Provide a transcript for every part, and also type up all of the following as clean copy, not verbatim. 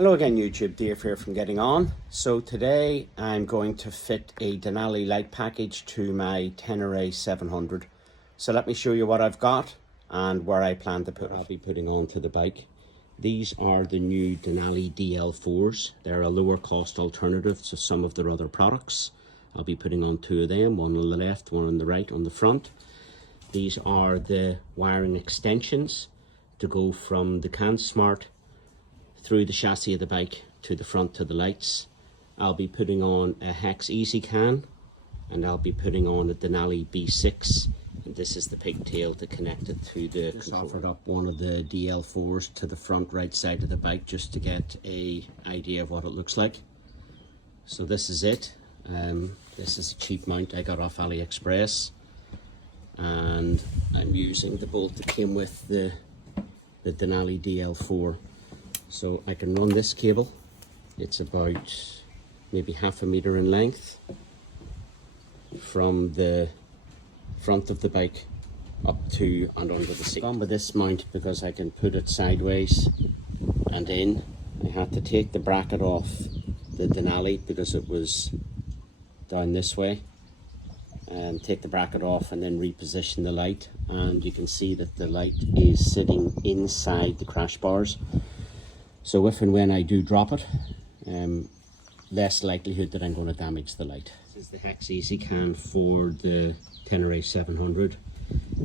Hello again YouTube, Dave here from Getting On. So today I'm going to fit a Denali light package to my Tenere 700. So let me show you what I've got and where I plan to put it. I'll be putting onto the bike. These are the new Denali DL4s. They're a lower cost alternative to some of their other products. I'll be putting on two of them, one on the left, one on the right on the front. These are the wiring extensions to go from the CAN Smart through the chassis of the bike to the front to the lights. I'll be putting on a HexEzCan and I'll be putting on a Denali B6, and this is the pigtail to connect it to the controller. Offered up one of the DL4s to the front right side of the bike just to get a idea of what it looks like. So this is it. This is a cheap mount I got off AliExpress, and I'm using the bolt that came with the Denali DL4. So I can run this cable. It's about maybe half a meter in length from the front of the bike up to and under the seat. Gone with this mount because I can put it sideways and in. I had to take the bracket off the Denali because it was down this way, and take the bracket off and then reposition the light, and you can see that the light is sitting inside the crash bars. So if and when I do drop it, less likelihood that I'm going to damage the light. This is the HexEzCan for the Tenere 700.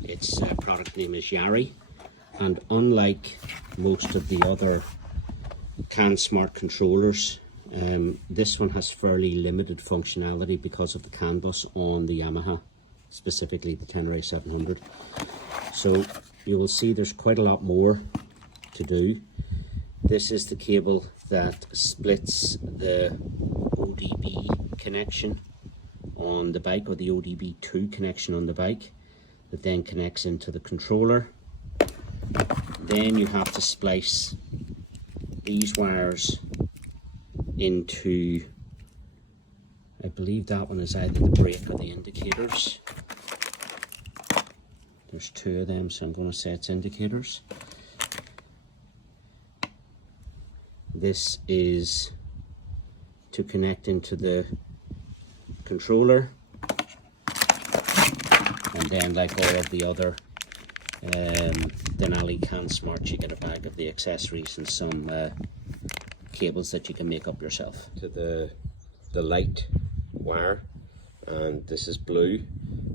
Its product name is Yari, and unlike most of the other CAN Smart controllers, this one has fairly limited functionality because of the CAN bus on the Yamaha, specifically the Tenere 700. So you will see there's quite a lot more to do. This is the cable that splits the ODB connection on the bike, or the ODB2 connection on the bike, that then connects into the controller. Then you have to splice these wires into, I believe that one is either the brake or the indicators. There's two of them, so I'm going to say it's indicators. This is to connect into the controller, and then, like all of the other Denali CAN Smart, you get a bag of the accessories and some cables that you can make up yourself. To the light wire, and this is blue,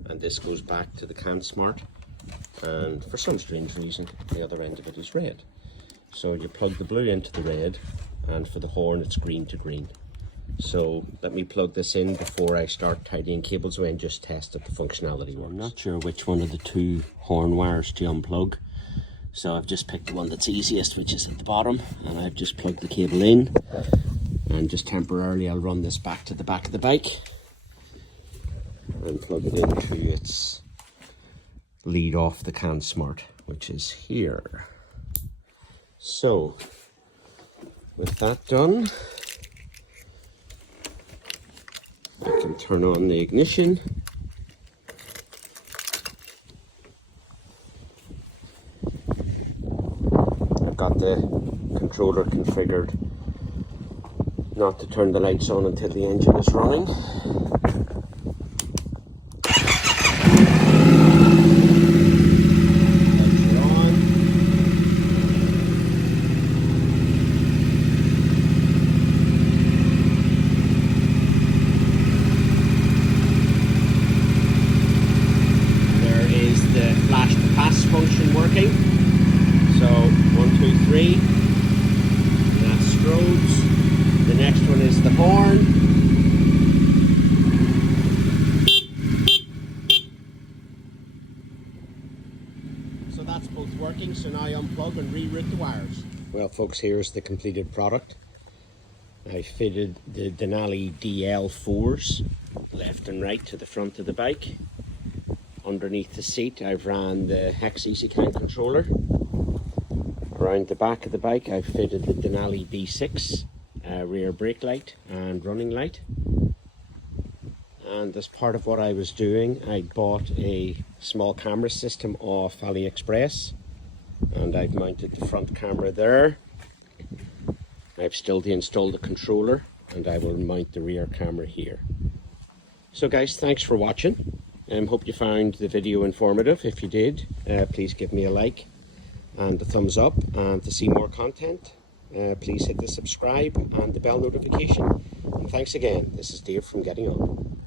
and this goes back to the CAN Smart, and for some strange reason the other end of it is red. So you plug the blue into the red, and for the horn it's green to green. So let me plug this in before I start tidying cables away and just test if the functionality works. I'm not sure which one of the two horn wires to unplug, so I've just picked the one that's easiest, which is at the bottom, and I've just plugged the cable in, and just temporarily I'll run this back to the back of the bike and plug it into its lead off the CAN Smart, which is here. So with that done, I can turn on the ignition. I've got the controller configured not to turn the lights on until the engine is running. Function working. So 1, 2, 3, that's strobes. The next one is the horn. So that's both working. So now I unplug and reroute the wires. Well folks, here's the completed product. I fitted the Denali DL4s left and right to the front of the bike. Underneath the seat I've ran the HexEzCan controller. Around the back of the bike I've fitted the Denali B6 rear brake light and running light. And as part of what I was doing, I bought a small camera system off AliExpress, and I've mounted the front camera there. I've still to install the controller, and I will mount the rear camera here. So guys, thanks for watching. Hope you found the video informative. If you did, please give me a like and a thumbs up, and to see more content, please hit the subscribe and the bell notification. And thanks again. This is Dave from Getting On.